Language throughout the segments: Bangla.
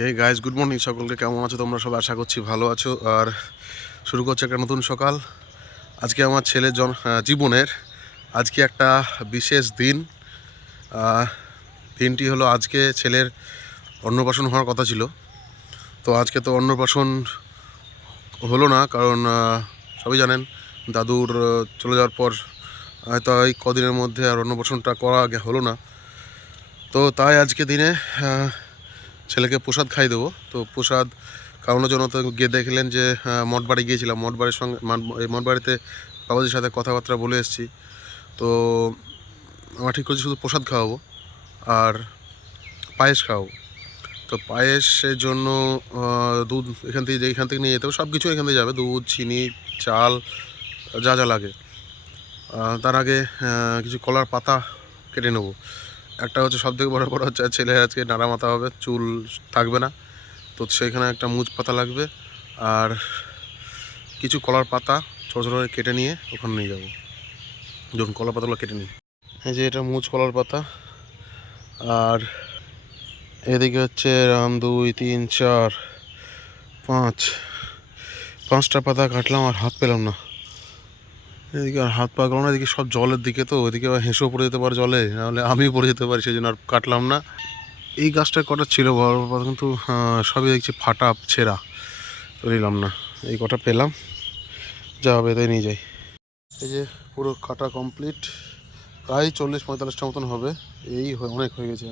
হে গাইজ, গুড মর্নিং সকলকে। কেমন আছো তোমরা সব? আশা করছি ভালো আছো। আর শুরু করছে একটা নতুন সকাল। আজকে আমার ছেলের জীবনের আজকে একটা বিশেষ দিন। দিনটি হলো আজকে ছেলের অন্নপ্রাশন হওয়ার কথা ছিল। তো আজকে তো অন্নপ্রাশন হলো না, কারণ সবই জানেন দাদুর চলে যাওয়ার পর হয়তো এই কদিনের মধ্যে আর অন্নপ্রাশনটা করা হলো না। তো তাই আজকে দিনে ছেলেকে প্রসাদ খাই দেবো। তো প্রসাদ খাওয়ানোর জন্য তো গিয়ে দেখলেন যে মঠবাড়ি গিয়েছিলাম। মঠবাড়ির সঙ্গে এই মঠবাড়িতে বাবাজির সাথে কথাবার্তা বলে এসেছি। তো আমার ঠিক করছি শুধু প্রসাদ খাওয়াবো আর পায়েস খাওয়াবো। তো পায়েসের জন্য দুধ এখান থেকে নিয়ে যেতে হবে। সব কিছু এখান থেকে যাবে, দুধ, চিনি, চাল, যা যা লাগে। তার আগে কিছু কলার পাতা কেটে নেবো। একটা হচ্ছে সবথেকে বড় বড় হচ্ছে ছেলে আজকে নাড়া মাথা হবে, চুল থাকবে না। তো সেখানে একটা মুজ পাতা লাগবে আর কিছু কলার পাতা ছোটো ছোটো করে কেটে নিয়ে ওখানে নিয়ে যাবো। যখন কলার পাতাগুলো কেটে নিই, এই যে এটা মুজ কলার পাতা। আর এদিকে হচ্ছে 1 2 3 4 5টা পাতা কাটলাম আর হাত পেলাম না। এদিকে আর হাত পা গেল না। এদিকে সব জলের দিকে, তো ওইদিকে আবার হেঁসেও পড়ে যেতে পারে জলে, নাহলে আমিও পড়ে যেতে পারি, সেই জন্য আর কাটলাম না। এই গাছটা কটা ছিল বড় বড়, কিন্তু সবই দেখছি ফাটা ছেঁড়া, তো নিলাম না। এই কটা পেলাম, যা হবে তাই নিয়ে যাই। এই যে পুরো কাটা কমপ্লিট, প্রায় 40-45টা মতন হবে। এই অনেক হয়ে গেছে,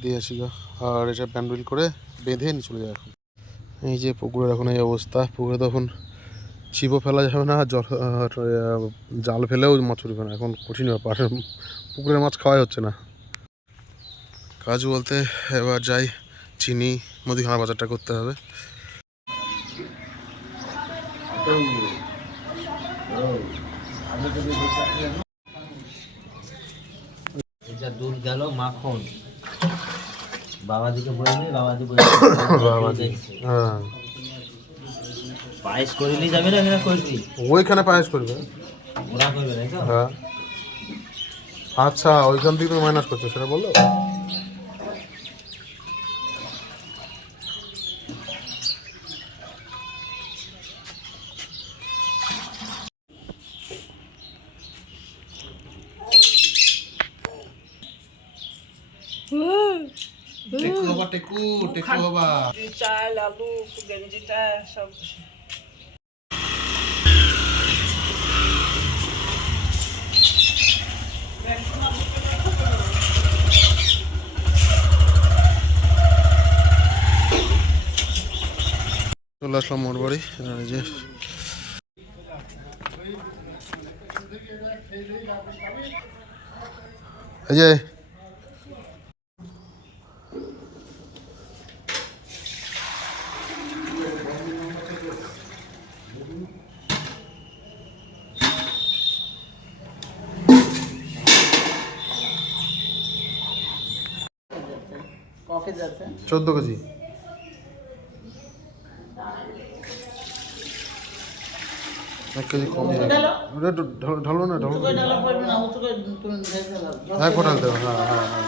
দিয়ে আসি গা। আর এটা ব্যান্ডেল করে বেঁধে নিয়ে চলে যায় এখন। এই যে পুকুরের এখন এই অবস্থা। পুকুরে তখন ছিপও ফেলা যাবে না, জাল ফেলেও মাছ উঠবে না, এখন কঠিন ব্যাপার। পুকুরের মাছ খাওয়াই হচ্ছে না। কাজ বলতে এবার যাই, চিনি মুদিখানা বাজারটা করতে হবে। দুধ গেল মাখন, বাবাদিকে বললি, বাবাদি হ্যাঁ, পায়েস করিলি যাবে না, এখানে করবি? ওইখানে পায়েস করবে, ওরা করবে তাই তো? হ্যাঁ। আচ্ছা, ওইখান থেকে তুমি মাইনাস করছো, সেটা বললো। টেকু বাবা, টেকু বাবা। চাল, আলু, গেঞ্জিটা সব চলে আসলাম মোর বাড়ি। আর এই যে এই যে কফি যাচ্ছে 14 কেজি। এক কেজি কম দিয়ে ঢালো না, ঢালো। হ্যাঁ, ফোটাল দেবো, হ্যাঁ হ্যাঁ হ্যাঁ।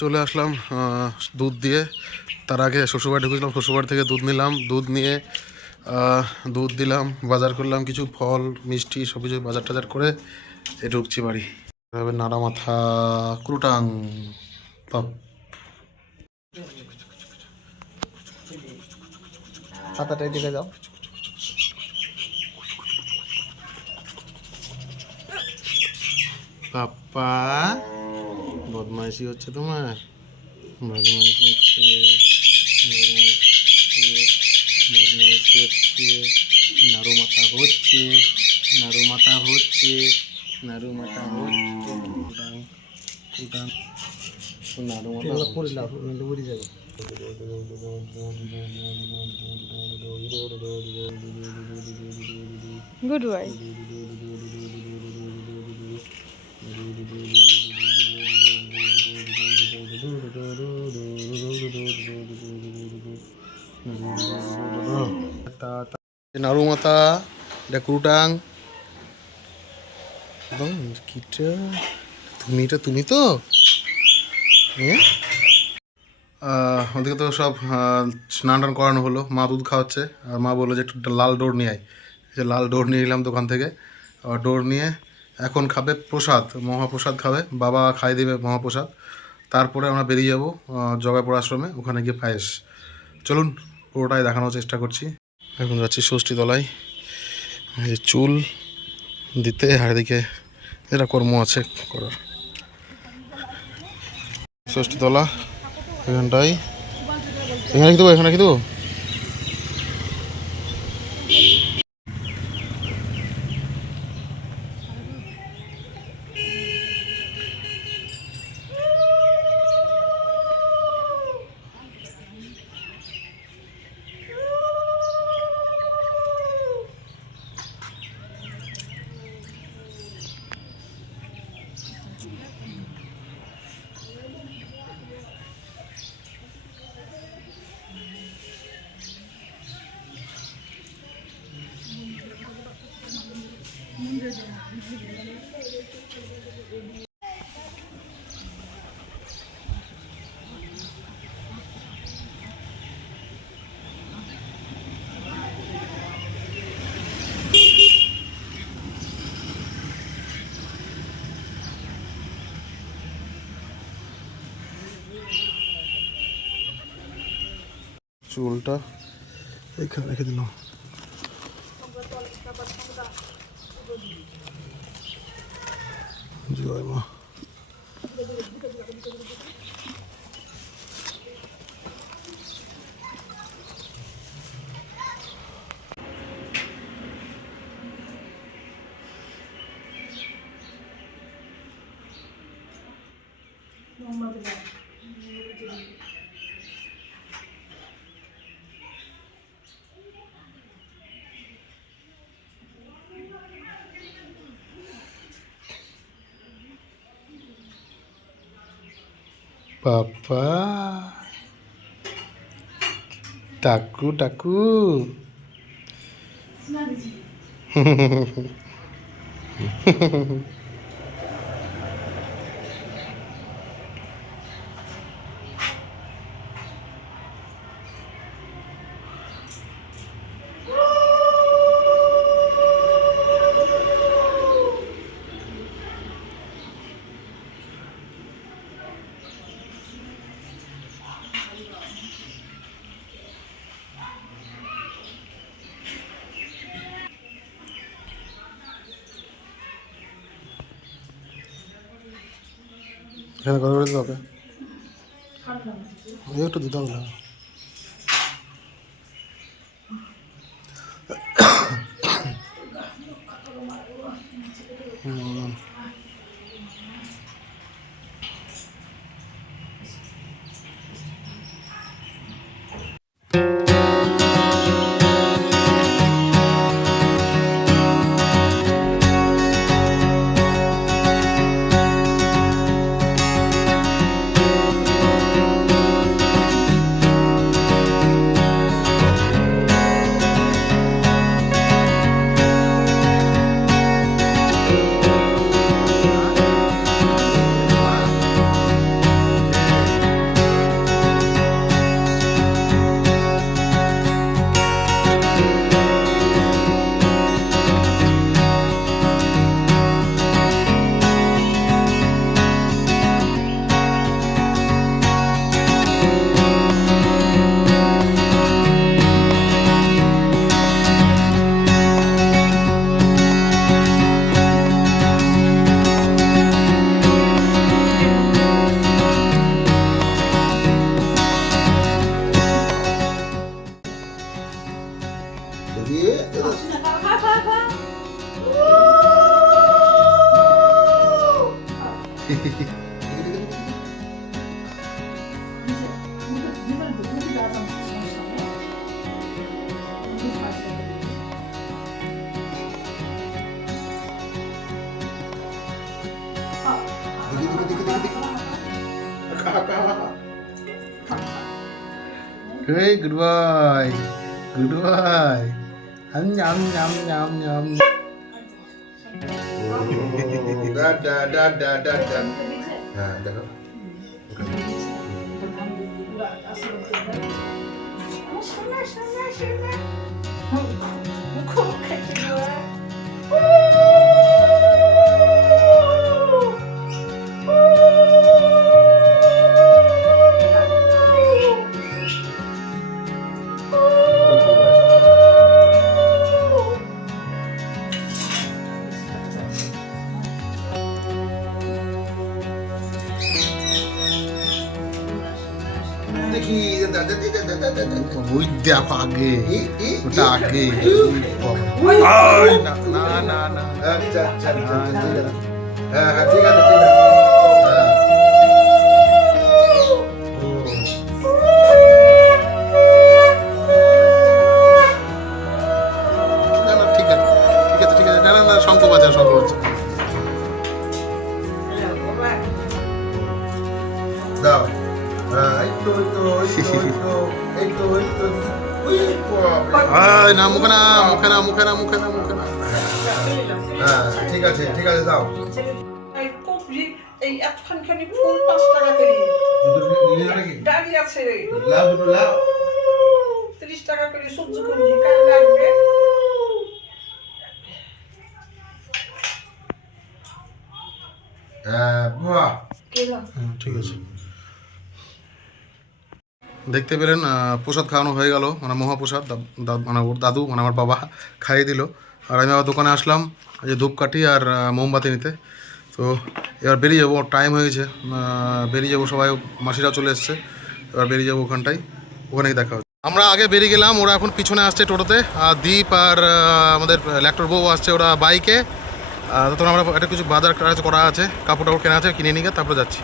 চলে আসলাম দুধ দিয়ে। তার আগে শ্বশুরবাড়ি ঢুকেছিলাম, শ্বশুরবাড়ি থেকে দুধ নিলাম। দুধ নিয়ে দুধ দিলাম, বাজার করলাম, কিছু ফল মিষ্টি সব কিছু বাজার টাজার করে ঢুকছি বাড়ি। নাড়া মাথা ক্রুটাং পাপ। পাতাটাই দিকে যাও। পাপ্পা, বদমাইশি হচ্ছে তোমার, বদমাইশি হচ্ছে, বদমাইশি হচ্ছে। নাড়ু মাথা হচ্ছে, নাড়ু মাথা হচ্ছে, নাড়ু মাথা হচ্ছে। নাড়ু মাথা পড়ে যাবে। Good boy. নাড়ু মাথা, এটা ক্রুটাং। একদম কিটা তুমি তো হ্যাঁ। ওদিকে তো সব স্নান টান করানো হলো, মা দুধ খাওয়াচ্ছে আর মা বললো যে একটু লাল ডোর নিয়ে আয়। এই যে লাল ডোর নিয়ে এলাম দোকান থেকে, ডোর নিয়ে এখন খাবে প্রসাদ, মহাপ্রসাদ খাবে, বাবা খাইয়ে দেবে মহাপ্রসাদ। তারপরে আমরা বেরিয়ে যাবো জগাপুর আশ্রমে, ওখানে গিয়ে পায়েস। চলুন পুরোটাই দেখানোর চেষ্টা করছি। এখন যাচ্ছি ষষ্ঠীতলায়, এই যে চুল দিতে, আর এদিকে এটা কর্ম আছে করার। ষষ্ঠীতলা এখানটাই, এখানে রেখে দেবো, এখানে রেখে দেবো। চুলটা এখানে রেখে দিলাম। জয় মা। Papa, taku. এখানে কত করে দিতে হবে? একটু দিতে হবে না। Hey, good boy. Good boy. Nyam nyam nyam nyam. Da da da da da da. Nah, দেখো। দেখি ওই দেখো আগে ওটা আগে না না না না আচ্ছা আচ্ছা হ্যাঁ হ্যাঁ ঠিক আছে ঠিক আছে না না ঠিক আছে ঠিক আছে ঠিক আছে না না না শঙ্খ বাজা শঙ্খ বাজা দাও না মুখে না মুখে না মুখে না মুখে না মুখে না হ্যাঁ ঠিক আছে দাও এই কপি এই এতখানি ফুল 5 টাকা করে দাঁড়ি আছে লাও দুটো লাও 30 টাকা করে সবজি করি কার লাগবে বাহ কেলা ঠিক আছে দেখতে পেলেন প্রসাদ খাওয়ানো হয়ে গেল মানে মহাপ্রসাদ মানে ওর দাদু মানে আমার বাবা খাইয়ে দিল আর আমি আবার দোকানে আসলাম যে ধূপকাঠি আর মোমবাতি নিতে তো এবার বেরিয়ে যাবো টাইম হয়ে গেছে বেরিয়ে যাবো সবাই মাসিরা চলে এসছে এবার বেরিয়ে যাবো ওখানেই দেখা হচ্ছে আমরা আগে বেরিয়ে গেলাম ওরা এখন পিছনে আসছে টোটোতে আর দীপ আর আমাদের ল্যাক্টর বউ আসছে ওরা বাইকে তখন আমরা একটা কিছু বাজার করা আছে কাপড় টাপড় কেনা আছে কিনে নিয়ে গিয়ে তারপরে যাচ্ছি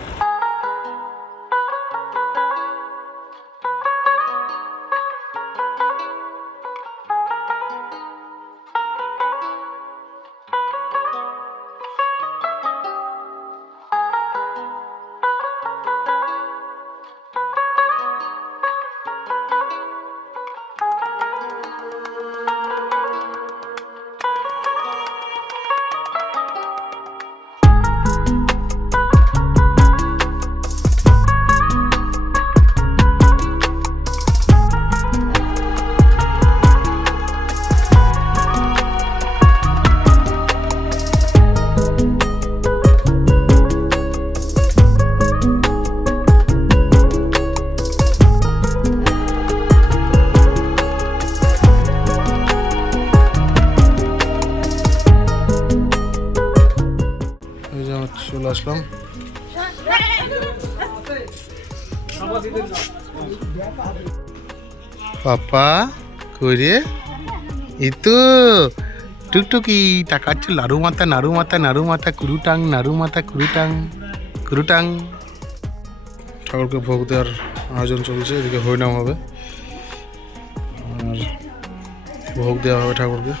চলে আসলাম পাপা কইরে এই তো টুকটুকি টাকাচ্ছে নাড়ু মাথা নাড়ু মাথা নাড়ু মাথা কুরুটাং নাড়ু মাথা কুরুটাং কুরুটাং ঠাকুরকে ভোগ দেওয়ার আয়োজন চলছে এদিকে হরিনাম হবে আর ভোগ দেওয়া হবে ঠাকুরকে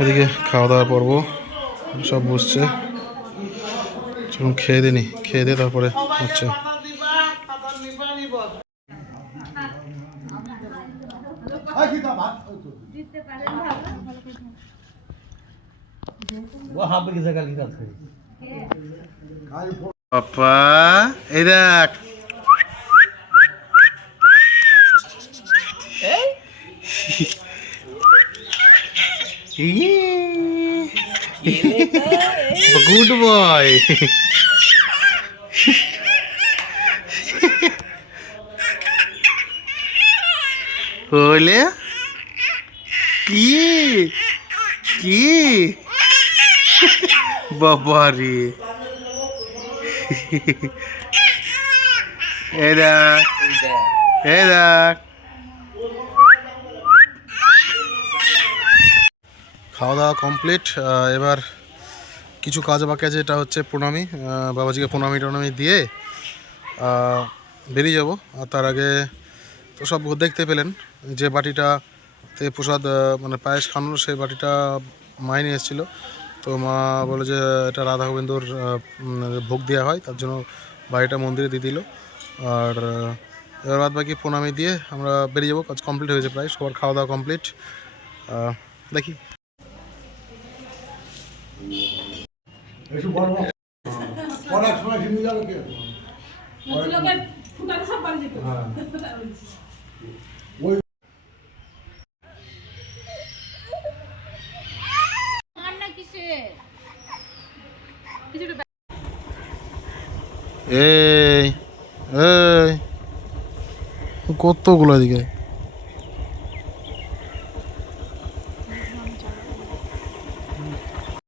এদিকে খাওয়া দাওয়ার পর্ব সব বসছে, চলুন খেয়ে দিনি, খেয়ে দিয়ে তারপরে হচ্ছে। वो हाँ पे किसी का लिखा था পাপা এই দেখ, গুড বয়। বলে কি কি বাবা রে, এই দেখ এই দেখ। খাওয়া দাওয়া কমপ্লিট, এবার কিছু কাজ বাকি আছে, এটা হচ্ছে প্রণামী, বাবাজিকে প্রণামী দিয়ে বেরিয়ে যাব। আর তার আগে তো সব দেখতে পেলেন যে বাটিটাতে প্রসাদ মানে পায়েস খাওয়ানো, সেই বাটিটা মাই নিয়ে এসেছিলো। তো মা বলে যে এটা রাধা গোবিন্দর ভোগ দেওয়া হয়, তার জন্য বাড়িটা মন্দিরে দিয়ে দিল। আর এবার বাদ বাকি প্রণামী দিয়ে আমরা বেরিয়ে যাবো, কাজ কমপ্লিট হয়েছে প্রায়, সবার খাওয়া দাওয়া কমপ্লিট। দেখি এই এই কতগুলো এদিকে